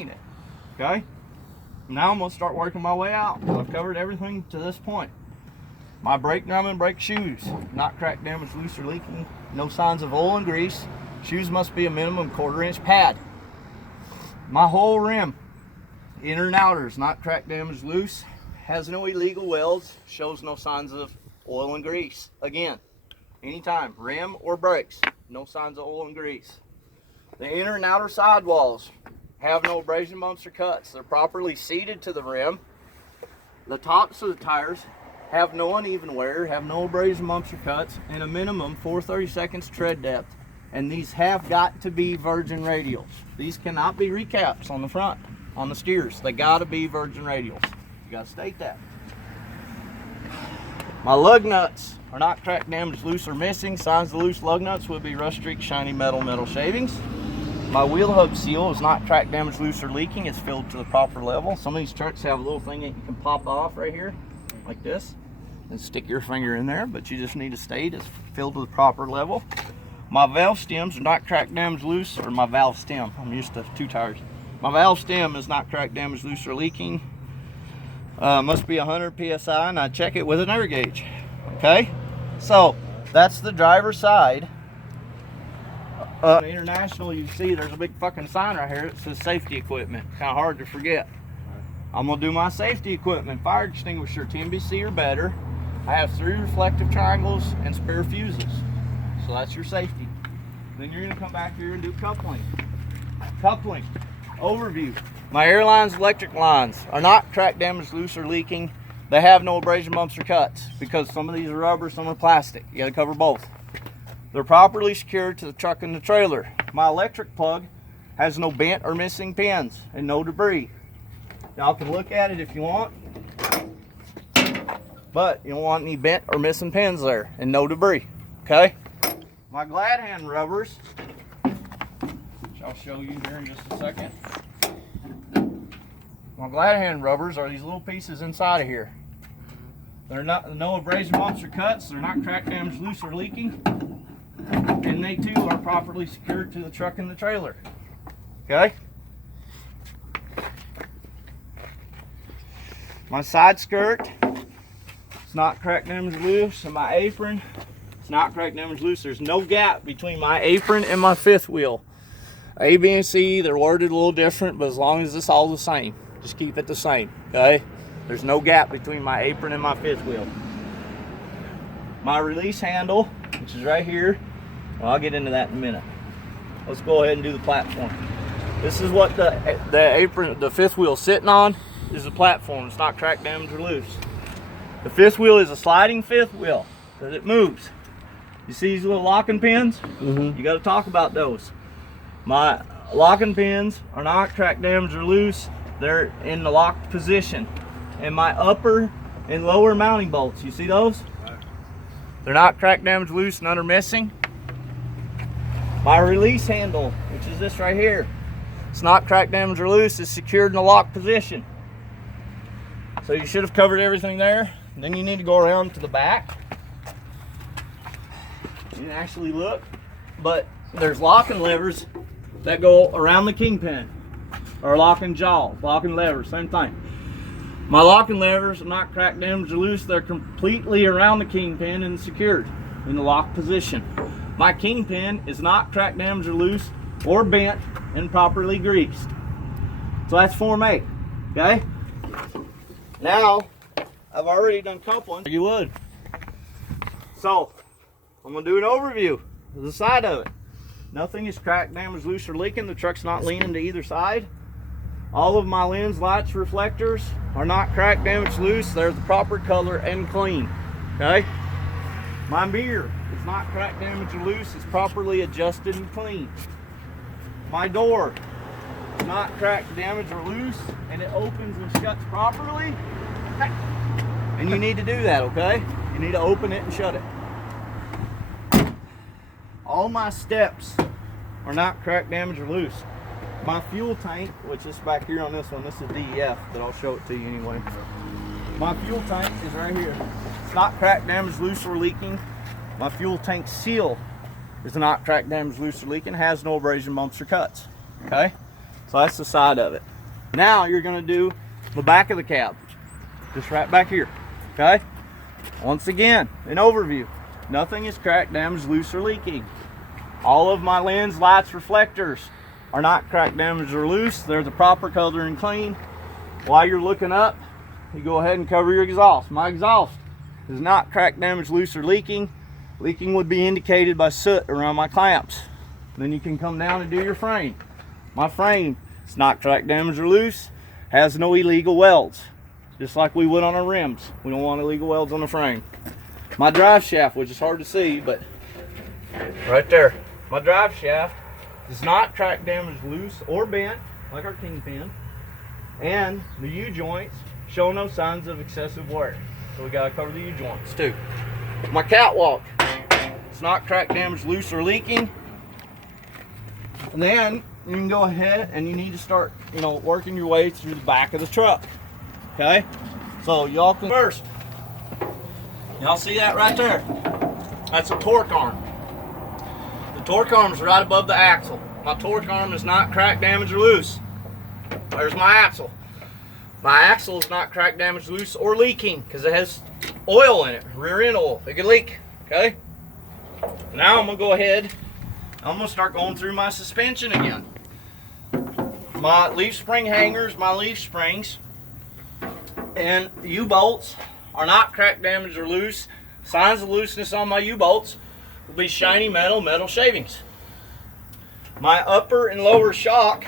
it. Okay? Now I'm going to start working my way out. I've covered everything to this point. My brake drum and brake shoes, not cracked, damaged, loose, or leaking. No signs of oil and grease. Shoes must be a minimum 1/4 inch pad. My whole rim, inner and outers, not cracked, damaged, loose. Has no illegal welds. Shows no signs of oil and grease. Again, anytime, rim or brakes, no signs of oil and grease. The inner and outer sidewalls have no abrasion bumps or cuts. They're properly seated to the rim. The tops of the tires have no uneven wear, have no abrasion bumps or cuts, and a minimum 4/32 tread depth. And these have got to be virgin radials. These cannot be recaps on the front, on the steers. They gotta be virgin radials. You gotta state that. My lug nuts are not cracked, damaged, loose, or missing. Signs of loose lug nuts would be rust streak, shiny metal shavings. My wheel hub seal is not cracked, damaged, loose, or leaking. It's filled to the proper level. Some of these trucks have a little thing that you can pop off right here, like this, and stick your finger in there, but you just need to state it's filled to the proper level. My valve stems are not cracked, damaged, loose, or my valve stem. I'm used to 2 tires. My valve stem is not cracked, damaged, loose, or leaking. Must be 100 PSI, and I check it with an air gauge. Okay, so that's the driver's side. International, you see there's a big fucking sign right here that says safety equipment. Kind of hard to forget. I'm gonna do my safety equipment. Fire extinguisher, 10BC or better. I have 3 reflective triangles and spare fuses. So that's your safety. Then you're gonna come back here and do coupling. Coupling, overview. My airlines, electric lines are not cracked, damaged, loose, or leaking. They have no abrasion bumps or cuts because some of these are rubber, some are plastic. You gotta cover both. They're properly secured to the truck and the trailer. My electric plug has no bent or missing pins and no debris. Y'all can look at it if you want, but you don't want any bent or missing pins there and no debris, okay? My glad hand rubbers, which I'll show you here in just a second. My glad hand rubbers are these little pieces inside of here. They're not, no abrasion bumps or cuts. They're not cracked, damaged, loose, or leaking. And they too are properly secured to the truck and the trailer. Okay? My side skirt, it's not cracked, damaged, loose, and my apron, it's not cracked, damaged, loose. There's no gap between my apron and my fifth wheel. A, B, and C, they're worded a little different, but as long as it's all the same, just keep it the same, okay? There's no gap between my apron and my fifth wheel. My release handle, which is right here, well, I'll get into that in a minute. Let's go ahead and do the platform. This is what the apron, the fifth wheel sitting on, is the platform. It's not cracked, damaged, or loose. The fifth wheel is a sliding fifth wheel because it moves. You see these little locking pins? You got to talk about those. My locking pins are not cracked, damaged, or loose. They're in the locked position. And my upper and lower mounting bolts, you see those? They're not cracked, damaged, loose, none are missing. My release handle, which is this right here, it's not cracked, damaged, or loose. It's secured in a locked position. So you should have covered everything there. Then you need to go around to the back. You can actually look, but there's locking levers that go around the kingpin, or locking jaw, locking levers, same thing. My locking levers are not cracked, damaged, or loose. They're completely around the kingpin and secured in the locked position. My kingpin is not cracked, damaged, or loose, or bent, and properly greased. So that's Form A, okay? Now, I've already done coupling. You would. So, I'm gonna do an overview of the side of it. Nothing is cracked, damaged, loose, or leaking. The truck's not leaning to either side. All of my lens, lights, reflectors are not cracked, damaged, loose. They're the proper color and clean, okay? My mirror is not cracked, damaged, or loose. It's properly adjusted and clean. My door is not cracked, damaged, or loose, and it opens and shuts properly. And you need to do that, okay? You need to open it and shut it. All my steps are not cracked, damaged, or loose. My fuel tank, which is back here on this one, this is DEF, but I'll show it to you anyway. My fuel tank is right here. It's not cracked, damaged, loose, or leaking. My fuel tank seal is not cracked, damaged, loose, or leaking. Has no abrasion bumps or cuts. Okay? So that's the side of it. Now you're going to do the back of the cab, just right back here. Okay. Once again, an overview. Nothing is cracked, damaged, loose, or leaking. All of my lens, lights, reflectors are not cracked, damaged, or loose. They're the proper color and clean. While you're looking up, you go ahead and cover your exhaust. My exhaust is not cracked, damaged, loose, or leaking. Leaking would be indicated by soot around my clamps. Then you can come down and do your frame. My frame is not cracked, damaged, or loose. Has no illegal welds. Just like we would on our rims. We don't want illegal welds on the frame. My drive shaft, which is hard to see, but right there. My drive shaft is not cracked, damaged, loose, or bent, like our Kingpin. And the U-joints show no signs of excessive wear. So we gotta cover the U-joints too. My catwalk, it's not cracked, damaged, loose, or leaking. And then you can go ahead and you need to start, working your way through the back of the truck. Okay? So y'all can first. Y'all see that right there? That's a torque arm. The torque arm is right above the axle. My torque arm is not cracked, damaged, or loose. There's my axle. My axle is not cracked, damaged, loose, or leaking because it has oil in it, rear end oil. It could leak. Okay? Now I'm gonna go ahead. I'm gonna start going through my suspension again. My leaf spring hangers, my leaf springs, and U-bolts are not cracked, damaged, or loose. Signs of looseness on my U-bolts will be shiny metal shavings. My upper and lower shock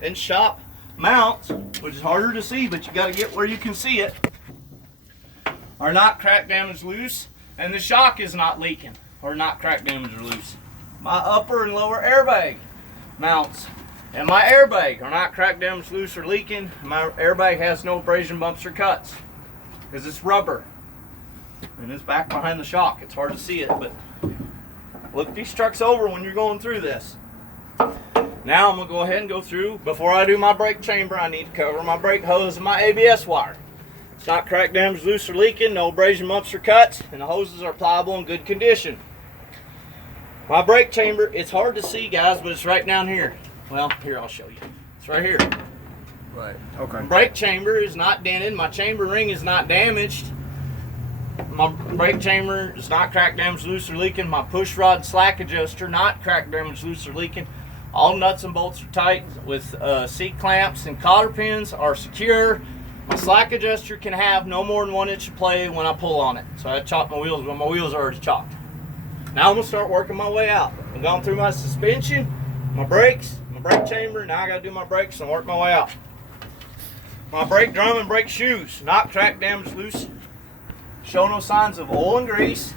and shop mounts, which is harder to see, but you got to get where you can see it, are not cracked, damaged, loose, and the shock is not leaking or not cracked, damaged, or loose. My upper and lower airbag mounts and my airbag are not cracked, damaged, loose, or leaking. My airbag has no abrasion, bumps, or cuts because it's rubber and it's back behind the shock. It's hard to see it, but look these trucks over when you're going through this. Now I'm going to go ahead and go through. Before I do my brake chamber, I need to cover my brake hose and my ABS wire. It's not cracked, damaged, loose, or leaking. No abrasion, bumps, or cuts, and the hoses are pliable and good condition. My brake chamber, it's hard to see, guys, but it's right down here. Well, here, I'll show you. It's right here. Right, okay. My brake chamber is not dented. My chamber ring is not damaged. My brake chamber is not cracked, damaged, loose, or leaking. My push rod slack adjuster, not cracked, damaged, loose, or leaking. All nuts and bolts are tight with seat clamps, and cotter pins are secure. My slack adjuster can have no more than 1 inch of play when I pull on it. So I chopped my wheels, but my wheels are already chopped. Now I'm going to start working my way out. I've gone through my suspension, my brakes, my brake chamber. Now I got to do my brakes and work my way out. My brake drum and brake shoes, not cracked, damaged, loose. Show no signs of oil and grease.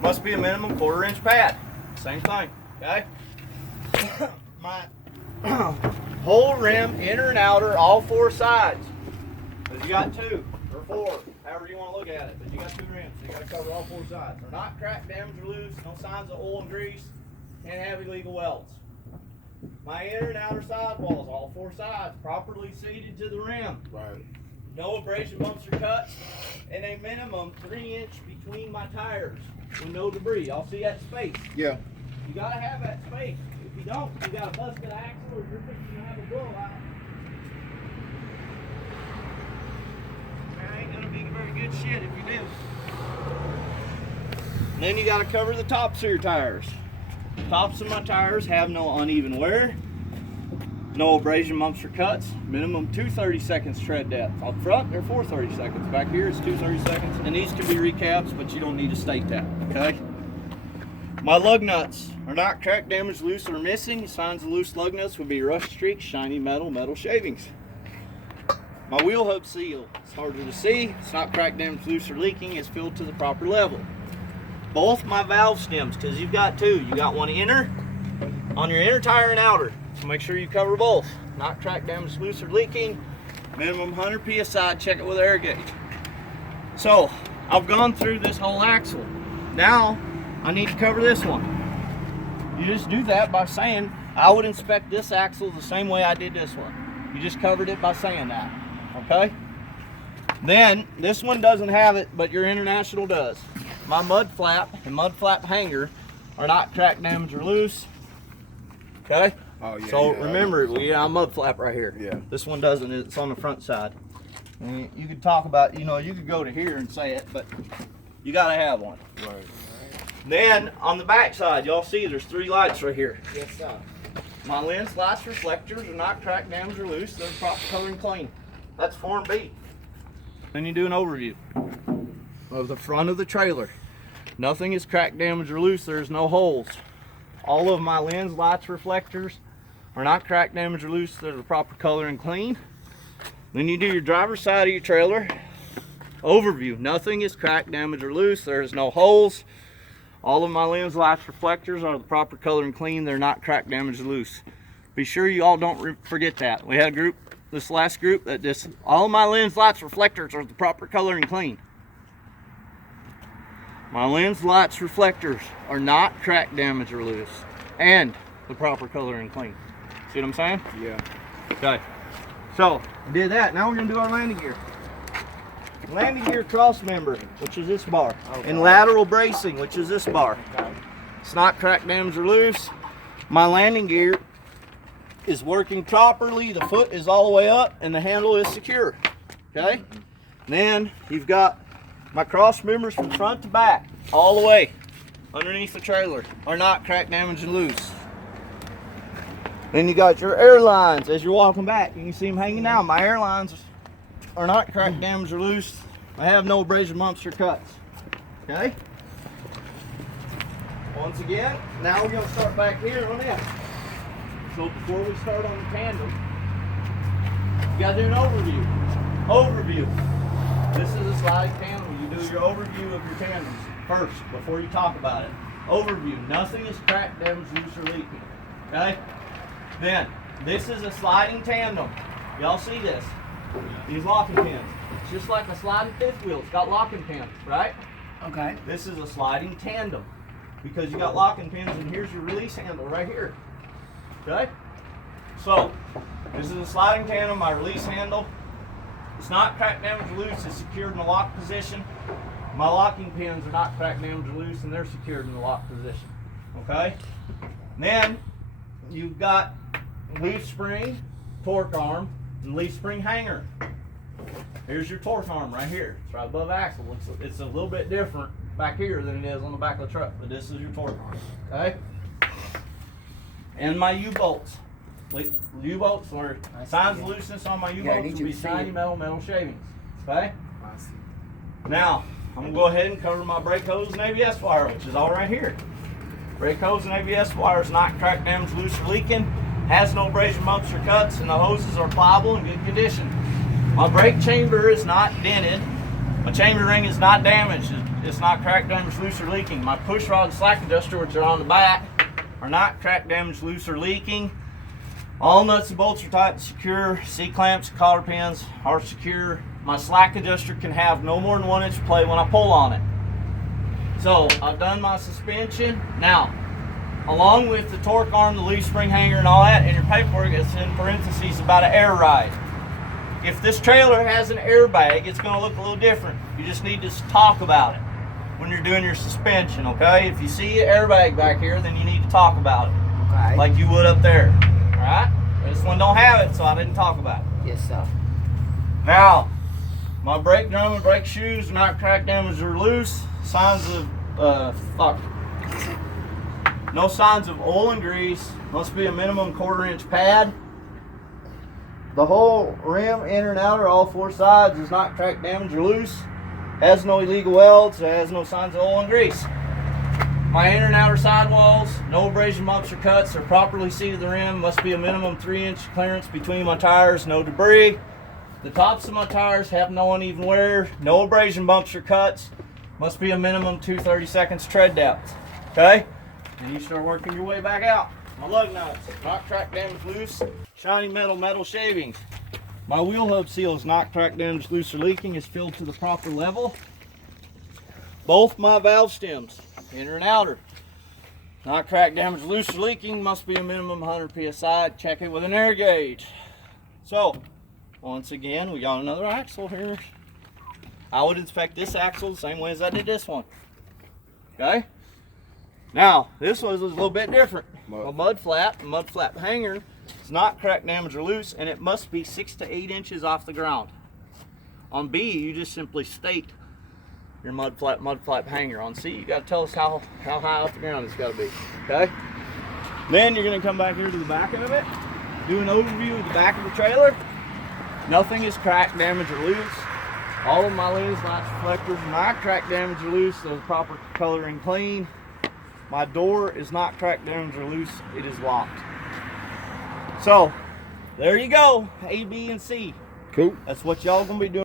Must be a minimum 1/4 inch pad. Same thing, okay? My whole rim, inner and outer, all 4 sides. But you got 2 or 4, however you want to look at it. But you got 2 rims, so you got to cover all 4 sides. They're not cracked, damaged, or loose. No signs of oil and grease. Can't have illegal welds. My inner and outer sidewalls, all 4 sides, properly seated to the rim. Right. No abrasion, bumps, or cuts, and a minimum 3 inch between my tires with no debris. Y'all see that space? Yeah. You gotta have that space. If you don't, you got a busted axle or you're fixing to have a blowout. That ain't gonna be very good shit if you do. And then you gotta cover the tops of your tires. The tops of my tires have no uneven wear, no abrasion, bumps, or cuts. Minimum 2 30-second tread depth. Up front, they're 4 30 seconds. Back here, it's 2 30 seconds. And these can be recaps, but you don't need to state that, okay? My lug nuts are not cracked, damaged, loose, or missing. Signs of loose lug nuts would be rust streaks, shiny metal shavings. My wheel hub seal, it's harder to see. It's not cracked, damaged, loose, or leaking. It's filled to the proper level. Both my valve stems, because you've got 2. You got one inner, on your inner tire and outer. So make sure you cover both. Not cracked, damaged, loose, or leaking. Minimum 100 PSI, check it with air gauge. So, I've gone through this whole axle. Now, I need to cover this one. You just do that by saying, I would inspect this axle the same way I did this one. You just covered it by saying that, okay? Then, this one doesn't have it, but your International does. My mud flap and mud flap hanger are not cracked, damaged, or loose, okay? Oh, yeah. So yeah, remember, we got a mud flap right here. Yeah. This one doesn't. It's on the front side. And you could talk about, you could go to here and say it, but you got to have one. Right. Then on the back side, y'all see there's 3 lights right here. Yes, sir. My lens lights reflectors are not cracked, damaged, or loose. They're proper color and clean. That's Form B. Then you do an overview of the front of the trailer. Nothing is cracked, damaged, or loose. There's no holes. All of my lens lights reflectors are not cracked, damaged, or loose. They're the proper color and clean. Then you do your driver's side of your trailer. Overview. Nothing is cracked, damaged, or loose. There's no holes. All of my lens lights reflectors are the proper color and clean. They're not cracked, damaged, or loose. Be sure you all don't forget that. We had a group, this last group, that just all of my lens lights reflectors are the proper color and clean. My lens lights reflectors are not cracked, damaged, or loose, and the proper color and clean. See what I'm saying? Yeah. Okay. So did that. Now we're gonna do our landing gear. Landing gear cross member, which is this bar, and lateral bracing, which is this bar. It's not cracked, damaged, or loose. My landing gear is working properly. The foot is all the way up, and the handle is secure. Okay. Then you've got my cross members from front to back, all the way underneath the trailer, are not cracked, damaged, and loose. Then you got your airlines as you're walking back. You can see them hanging down. My airlines are not cracked, damaged, or loose. I have no abrasion bumps or cuts. Okay? Once again, now we're going to start back here on it. So before we start on the tandem, you got to do an overview. Overview. This is a sliding tandem. You do your overview of your tandems first before you talk about it. Overview. Nothing is cracked, damaged, loose, or leaking. Okay? Then, this is a sliding tandem. Y'all see this? These locking pins. It's just like a sliding fifth wheel. It's got locking pins, right? Okay. This is a sliding tandem because you got locking pins, and here's your release handle right here. Okay? So, this is a sliding tandem, my release handle. It's not cracked, damaged, or loose. It's secured in the lock position. My locking pins are not cracked, damaged, or loose, and they're secured in the lock position. Okay? Then, you've got leaf spring, torque arm, and leaf spring hanger. Here's your torque arm right here. It's right above axle. It's a little bit different back here than it is on the back of the truck, but this is your torque arm. Okay? And my U-bolts. U-bolts are signs of looseness on my U-bolts will be shiny metal shavings. Okay? Now, I'm going to go ahead and cover my brake hose and ABS wire, which is all right here. Brake hose and ABS wire is not cracked, damaged, loose, or leaking. Has no abrasion bumps or cuts, and the hoses are pliable and good condition. My brake chamber is not dented. My chamber ring is not damaged. It's not cracked, damaged, loose, or leaking. My push rod and slack adjuster, which are on the back, are not cracked, damaged, loose, or leaking. All nuts and bolts are tight and secure. C-clamps, cotter pins are secure. My slack adjuster can have no more than 1 inch play when I pull on it. So I've done my suspension. Now, along with the torque arm, the leaf spring hanger, and all that, in your paperwork it's in parentheses about an air ride. If this trailer has an airbag, it's going to look a little different. You just need to talk about it when you're doing your suspension, okay? If you see an airbag back here, then you need to talk about it. Okay. Like you would up there, all right? This one don't have it, so I didn't talk about it. Yes, sir. Now, my brake drum and brake shoes are not cracked, damaged, or loose. Signs of, no signs of oil and grease. Must be a minimum 1/4 inch pad. The whole rim, inner and outer, all 4 sides is not cracked, damaged, or loose. Has no illegal welds. Has no signs of oil and grease. My inner and outer sidewalls, no abrasion bumps or cuts. Are properly seated the rim. Must be a minimum 3 inch clearance between my tires. No debris. The tops of my tires have no uneven wear. No abrasion bumps or cuts. Must be a minimum 2 30-seconds tread depth. Okay? And you start working your way back out. My lug nuts, not cracked, damaged, loose. Shiny metal shavings. My wheel hub seal is not cracked, damaged, loose, or leaking. It's filled to the proper level. Both my valve stems, inner and outer, not cracked, damaged, loose, or leaking. Must be a minimum 100 psi. Check it with an air gauge. So, once again, we got another axle here. I would inspect this axle the same way as I did this one. Okay? Now, this was a little bit different. Mud. A mud flap hanger is not cracked, damaged, or loose, and it must be 6 to 8 inches off the ground. On B, you just simply state your mud flap hanger. On C, you got to tell us how high off the ground it's got to be. Okay. Then you're going to come back here to the back of it, do an overview of the back of the trailer. Nothing is cracked, damaged, or loose. All of my lens, lights, reflectors, not cracked, damaged, or loose. Those proper color and clean. My door is not cracked, damaged, or loose. It is locked. So, there you go. A, B, and C. Cool. That's what y'all gonna be doing.